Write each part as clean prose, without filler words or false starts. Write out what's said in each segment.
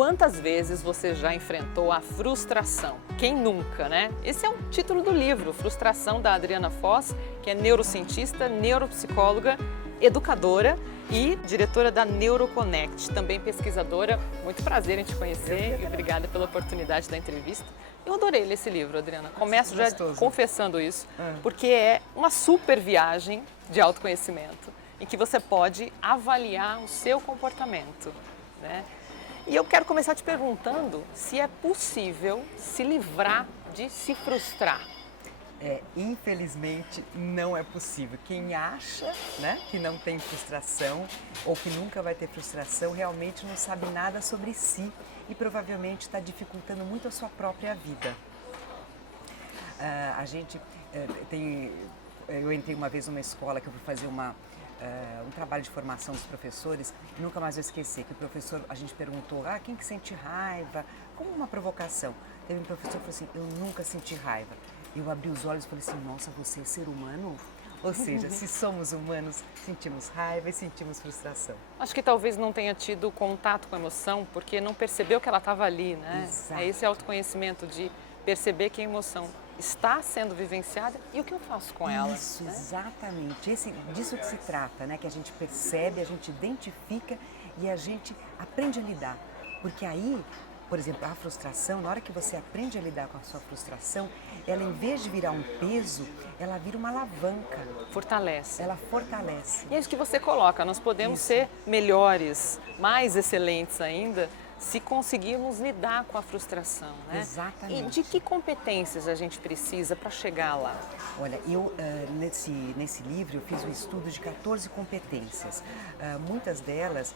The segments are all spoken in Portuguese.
Quantas vezes você já enfrentou a frustração? Quem nunca, né? Esse é o título do livro, Frustração, da Adriana Foz, que é neurocientista, neuropsicóloga, educadora e diretora da NeuroConnect, também pesquisadora. Muito prazer em te conhecer e obrigada pela oportunidade da entrevista. Eu adorei ler esse livro, Adriana. Começo já confessando isso, porque é uma super viagem de autoconhecimento em que você pode avaliar o seu comportamento, né? E eu quero começar te perguntando se é possível se livrar de se frustrar. Infelizmente não é possível. Quem acha, né, que não tem frustração ou que nunca vai ter frustração realmente não sabe nada sobre si e provavelmente está dificultando muito a sua própria vida. Eu entrei uma vez numa escola que eu fui fazer um trabalho de formação dos professores e nunca mais vou esquecer que o professor, a gente perguntou, quem que sente raiva? Como uma provocação. Teve um professor que falou assim, eu nunca senti raiva. Eu abri os olhos e falei assim, nossa, você é ser humano? Ou seja, se somos humanos, sentimos raiva e sentimos frustração. Acho que talvez não tenha tido contato com a emoção porque não percebeu que ela estava ali, né? Exato. É esse autoconhecimento de perceber que a emoção está sendo vivenciada e o que eu faço com ela. Isso, né? exatamente. Disso que se trata, né? Que a gente percebe, a gente identifica e a gente aprende a lidar. Porque aí, por exemplo, a frustração, na hora que você aprende a lidar com a sua frustração, ela em vez de virar um peso, ela vira uma alavanca. Fortalece. Ela fortalece. E é isso que você coloca, nós podemos ser melhores, mais excelentes ainda, se conseguirmos lidar com a frustração, né? Exatamente. E de que competências a gente precisa para chegar lá? Olha, eu nesse livro eu fiz um estudo de 14 competências. Muitas delas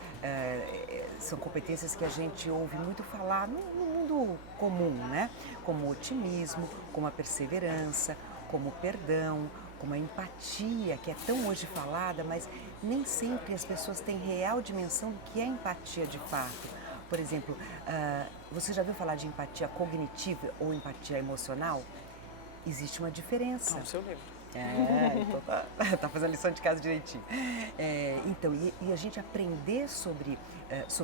são competências que a gente ouve muito falar no mundo comum, né? Como o otimismo, como a perseverança, como o perdão, como a empatia, que é tão hoje falada, mas nem sempre as pessoas têm real dimensão do que é empatia de fato. Por exemplo, você já ouviu falar de empatia cognitiva ou empatia emocional? Existe uma diferença. No seu livro. Então tá fazendo a lição de casa direitinho. Então, e a gente aprender sobre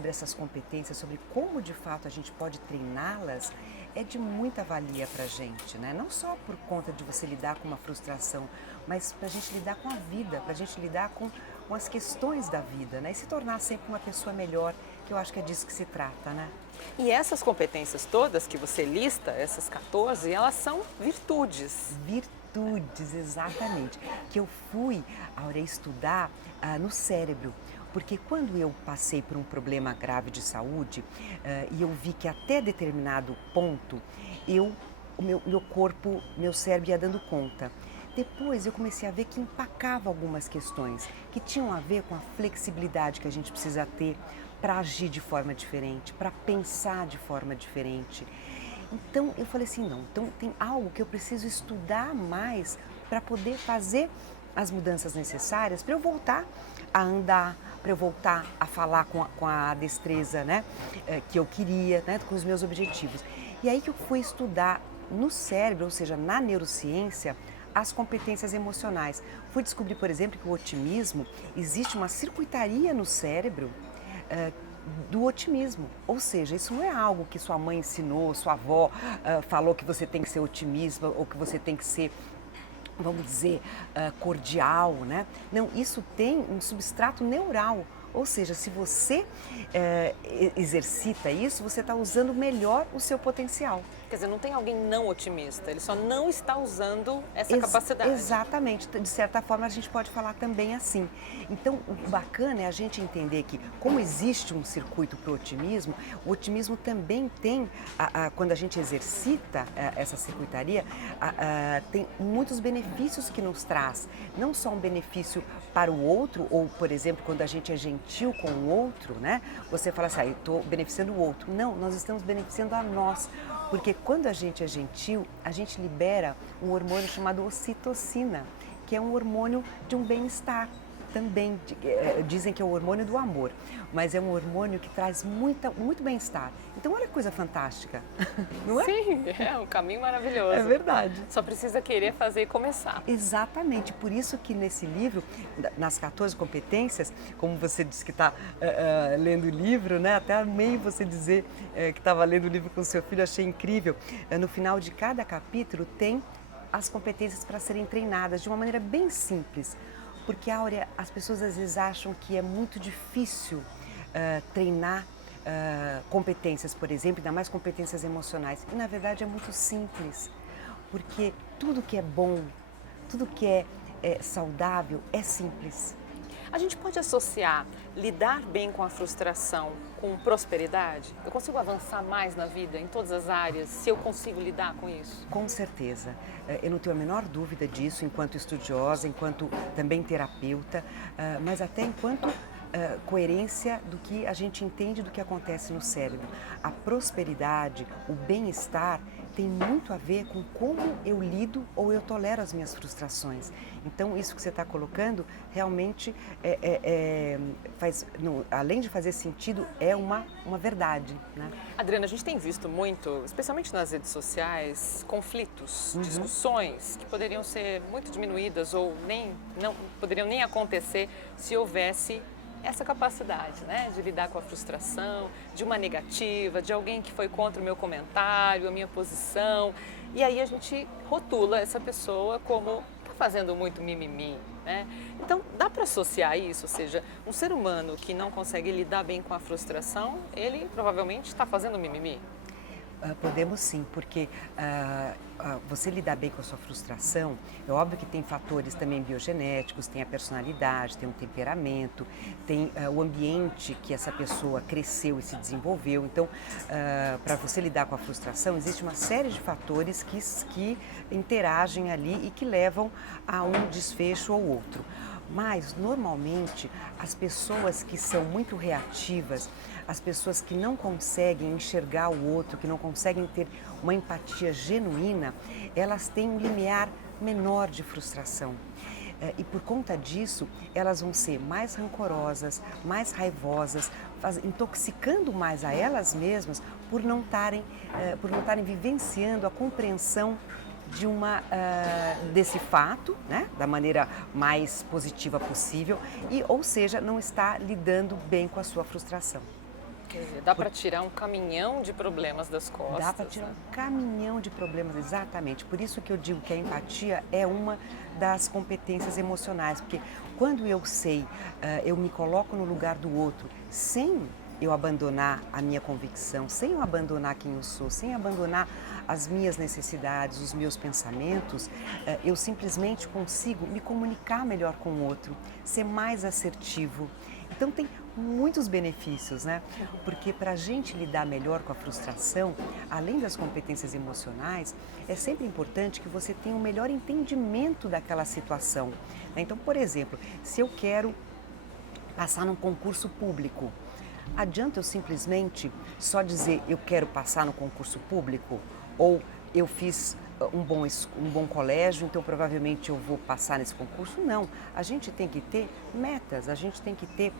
essas competências, sobre como de fato a gente pode treiná-las, é de muita valia pra gente, né? Não só por conta de você lidar com uma frustração, mas pra gente lidar com a vida, pra gente lidar com as questões da vida, né? E se tornar sempre uma pessoa melhor, que eu acho que é disso que se trata, né? E essas competências todas que você lista, essas 14, elas são virtudes. Virtudes, exatamente. Que eu fui, Áurea, estudar no cérebro. Porque quando eu passei por um problema grave de saúde e eu vi que até determinado ponto, meu corpo, meu cérebro ia dando conta. Depois eu comecei a ver que empacava algumas questões que tinham a ver com a flexibilidade que a gente precisa ter para agir de forma diferente, para pensar de forma diferente. Então eu falei assim, não, então tem algo que eu preciso estudar mais para poder fazer as mudanças necessárias para eu voltar a andar, para eu voltar a falar com a destreza, né, que eu queria, né, com os meus objetivos. E aí que eu fui estudar no cérebro, ou seja, na neurociência, as competências emocionais. Fui descobrir, por exemplo, que o otimismo, existe uma circuitaria no cérebro do otimismo. Ou seja, isso não é algo que sua mãe ensinou, sua avó falou que você tem que ser otimista ou que você tem que ser, vamos dizer, cordial, né? Não, isso tem um substrato neural. Ou seja, se você exercita isso, você está usando melhor o seu potencial. Quer dizer, não tem alguém não otimista, ele só não está usando essa capacidade. Exatamente, de certa forma a gente pode falar também assim. Então, o bacana é a gente entender que, como existe um circuito para o otimismo também tem, quando a gente exercita essa circuitaria, tem muitos benefícios que nos traz. Não só um benefício para o outro, ou, por exemplo, quando a gente é gentil com o outro, né? Você fala assim, eu estou beneficiando o outro. Não, nós estamos beneficiando a nós. Porque quando a gente é gentil, a gente libera um hormônio chamado ocitocina, que é um hormônio de um bem-estar. também dizem que é o hormônio do amor, mas é um hormônio que traz muito bem-estar. Então olha que coisa fantástica, não é? Sim, é um caminho maravilhoso. É verdade. Só precisa querer fazer e começar. Exatamente, por isso que nesse livro, nas 14 competências, como você disse que está lendo o livro, né? Até amei você dizer que estava lendo o livro com seu filho, achei incrível. No final de cada capítulo tem as competências para serem treinadas de uma maneira bem simples. Porque, Áurea, as pessoas às vezes acham que é muito difícil treinar competências, por exemplo, ainda mais competências emocionais. E, na verdade, é muito simples, porque tudo que é bom, tudo que é saudável é simples. A gente pode associar lidar bem com a frustração com prosperidade? Eu consigo avançar mais na vida, em todas as áreas, se eu consigo lidar com isso? Com certeza. Eu não tenho a menor dúvida disso, enquanto estudiosa, enquanto também terapeuta, mas até enquanto coerência do que a gente entende do que acontece no cérebro. A prosperidade, o bem-estar tem muito a ver com como eu lido ou eu tolero as minhas frustrações. Então, isso que você está colocando realmente além de fazer sentido, é uma verdade, né? Adriana, a gente tem visto muito, especialmente nas redes sociais, conflitos, discussões que poderiam ser muito diminuídas ou não poderiam nem acontecer se houvesse essa capacidade, né, de lidar com a frustração, de uma negativa, de alguém que foi contra o meu comentário, a minha posição. E aí a gente rotula essa pessoa como está fazendo muito mimimi, né? Então, dá para associar isso? Ou seja, um ser humano que não consegue lidar bem com a frustração, ele provavelmente está fazendo mimimi? Podemos sim, porque você lidar bem com a sua frustração, é óbvio que tem fatores também biogenéticos, tem a personalidade, tem o temperamento, tem o ambiente que essa pessoa cresceu e se desenvolveu. Então, para você lidar com a frustração, existe uma série de fatores que interagem ali e que levam a um desfecho ou outro. Mas, normalmente, as pessoas que são muito reativas, as pessoas que não conseguem enxergar o outro, que não conseguem ter uma empatia genuína, elas têm um limiar menor de frustração. E por conta disso, elas vão ser mais rancorosas, mais raivosas, intoxicando mais a elas mesmas por não estarem vivenciando a compreensão desse fato, né, da maneira mais positiva possível, ou seja, não está lidando bem com a sua frustração. Quer dizer, dá para tirar um caminhão de problemas das costas. Dá para tirar um caminhão de problemas, exatamente. Por isso que eu digo que a empatia é uma das competências emocionais, porque quando eu sei, eu me coloco no lugar do outro, sem eu abandonar a minha convicção, sem eu abandonar quem eu sou, sem abandonar as minhas necessidades, os meus pensamentos, eu simplesmente consigo me comunicar melhor com o outro, ser mais assertivo. Então tem muitos benefícios, né? Porque para a gente lidar melhor com a frustração, além das competências emocionais, é sempre importante que você tenha um melhor entendimento daquela situação. Então, por exemplo, se eu quero passar num concurso público, adianta eu simplesmente só dizer eu quero passar no concurso público? Ou eu fiz um bom colégio, então provavelmente eu vou passar nesse concurso? Não, a gente tem que ter metas, a gente tem que ter,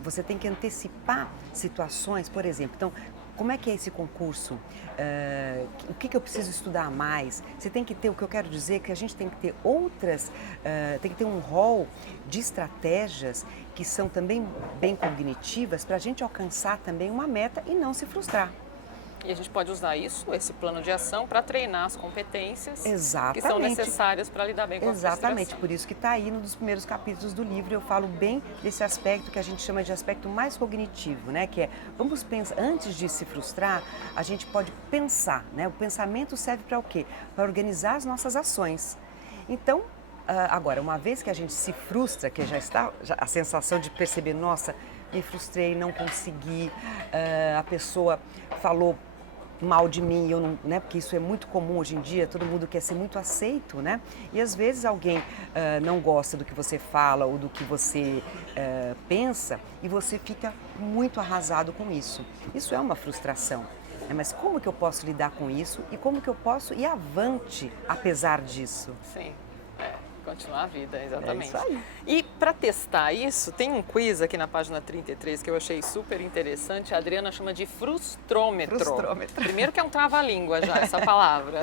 você tem que antecipar situações, por exemplo. Então, como é que é esse concurso? O que eu preciso estudar mais? Você tem que ter, o que eu quero dizer é que a gente tem que ter tem que ter um rol de estratégias que são também bem cognitivas para a gente alcançar também uma meta e não se frustrar. E a gente pode usar esse plano de ação, para treinar as competências Exatamente. Que são necessárias para lidar bem com a frustração. Exatamente, por isso que está aí num dos primeiros capítulos do livro, eu falo bem desse aspecto que a gente chama de aspecto mais cognitivo, né? Que é, vamos pensar, antes de se frustrar, a gente pode pensar, né? O pensamento serve para o quê? Para organizar as nossas ações. Então, agora, uma vez que a gente se frustra, que a sensação de perceber, nossa, me frustrei, não consegui, a pessoa falou mal de mim, eu não, né? Porque isso é muito comum hoje em dia, todo mundo quer ser muito aceito, né? E às vezes alguém não gosta do que você fala ou do que você pensa e você fica muito arrasado com isso. Isso é uma frustração, né? Mas como que eu posso lidar com isso e como que eu posso ir avante apesar disso? Sim. continuar a vida, exatamente. É isso aí. E para testar isso, tem um quiz aqui na página 33 que eu achei super interessante. A Adriana chama de frustrômetro. Primeiro que é um trava-língua já, essa palavra.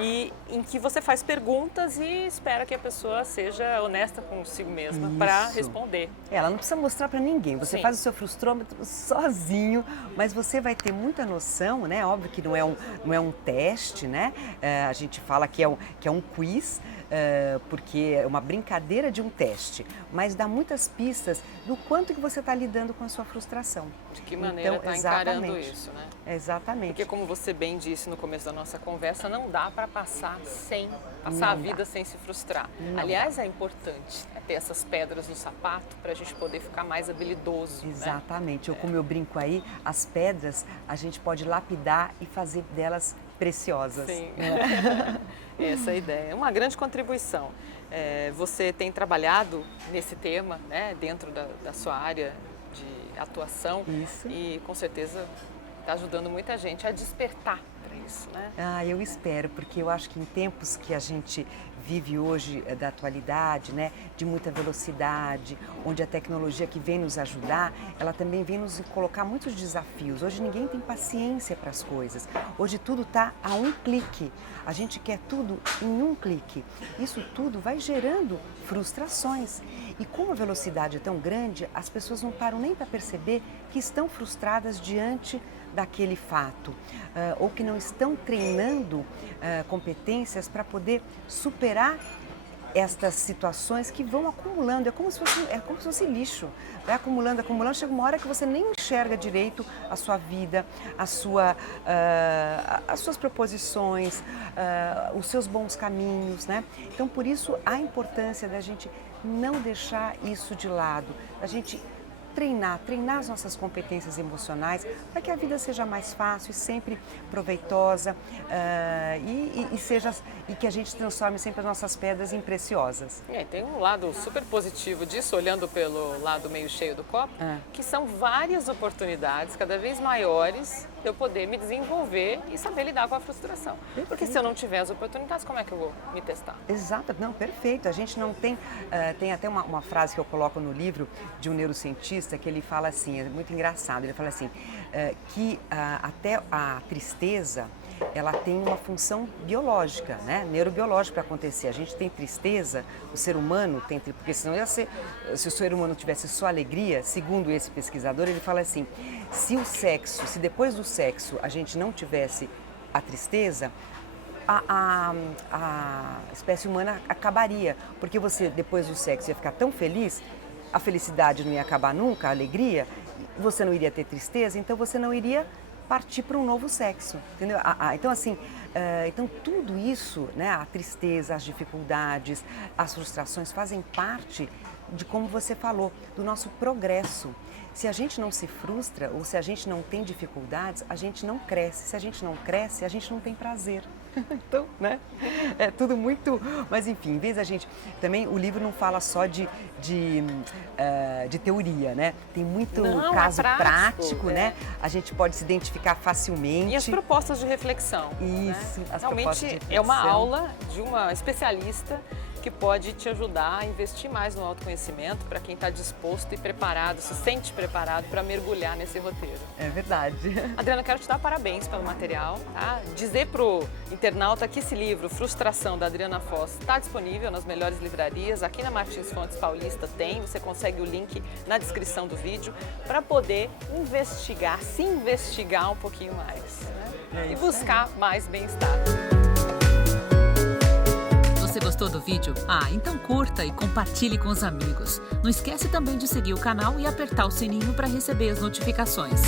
E em que você faz perguntas e espera que a pessoa seja honesta consigo mesma para responder. Ela não precisa mostrar para ninguém. Você faz o seu frustrômetro sozinho, mas você vai ter muita noção, né? Óbvio que não é um teste, né? A gente fala que é um quiz, porque é uma brincadeira de um teste, mas dá muitas pistas do quanto que você está lidando com a sua frustração. De que maneira está encarando isso, né? Exatamente. Porque como você bem disse no começo da nossa conversa, não dá para passar a vida sem se frustrar. Aliás, é importante ter essas pedras no sapato para a gente poder ficar mais habilidoso. Exatamente. Né? Como eu brinco aí, as pedras a gente pode lapidar e fazer delas preciosas. Sim, essa é a ideia. É uma grande contribuição. Você tem trabalhado nesse tema, né, dentro da sua área de atuação. Isso. E com certeza está ajudando muita gente a despertar para isso, né? Eu espero, porque eu acho que em tempos que a gente vive hoje da atualidade, né, de muita velocidade, onde a tecnologia que vem nos ajudar, ela também vem nos colocar muitos desafios. Hoje ninguém tem paciência para as coisas. Hoje tudo está a um clique. A gente quer tudo em um clique. Isso tudo vai gerando frustrações. E como a velocidade é tão grande, as pessoas não param nem para perceber que estão frustradas diante daquele fato, ou que não estão treinando competências para poder superar estas situações que vão acumulando. É como se fosse lixo. Vai acumulando, chega uma hora que você nem enxerga direito a sua vida, as suas proposições, os seus bons caminhos, né? Então, por isso, a importância da gente não deixar isso de lado, da gente treinar as nossas competências emocionais para que a vida seja mais fácil e sempre proveitosa e que a gente transforme sempre as nossas pedras em preciosas. Tem um lado super positivo disso, olhando pelo lado meio cheio do copo, que são várias oportunidades cada vez maiores de eu poder me desenvolver e saber lidar com a frustração. Porque se eu não tiver as oportunidades, como é que eu vou me testar? Exato, não, perfeito. A gente não tem... tem até uma frase que eu coloco no livro de um neurocientista que ele fala assim, é muito engraçado, ele fala assim, que até a tristeza, ela tem uma função biológica, né? Neurobiológica para acontecer. A gente tem tristeza, o ser humano tem, porque senão ia ser, se o ser humano tivesse só alegria, segundo esse pesquisador, ele fala assim, se depois do sexo a gente não tivesse a tristeza, a espécie humana acabaria, porque você depois do sexo ia ficar tão feliz, a felicidade não ia acabar nunca, a alegria, você não iria ter tristeza, então você não iria partir para um novo sexo, entendeu? Então assim, então tudo isso, né, a tristeza, as dificuldades, as frustrações fazem parte de, como você falou, do nosso progresso. Se a gente não se frustra ou se a gente não tem dificuldades, a gente não cresce. Se a gente não cresce, a gente não tem prazer. Então, né? É tudo muito... Mas, enfim, em vez da gente... Também o livro não fala só de teoria, né? Tem muito caso prático, né? A gente pode se identificar facilmente. E as propostas de reflexão. Isso, né? as Realmente propostas de reflexão. É uma aula de uma especialista que pode te ajudar a investir mais no autoconhecimento para quem está disposto e preparado, se sente preparado para mergulhar nesse roteiro. É verdade. Adriana, quero te dar parabéns pelo material, tá? Dizer pro internauta que esse livro, Frustração, da Adriana Foz, está disponível nas melhores livrarias. Aqui na Martins Fontes Paulista tem, você consegue o link na descrição do vídeo para poder se investigar um pouquinho mais, né? E buscar mais bem-estar. Você gostou do vídeo? Então curta e compartilhe com os amigos. Não esquece também de seguir o canal e apertar o sininho para receber as notificações.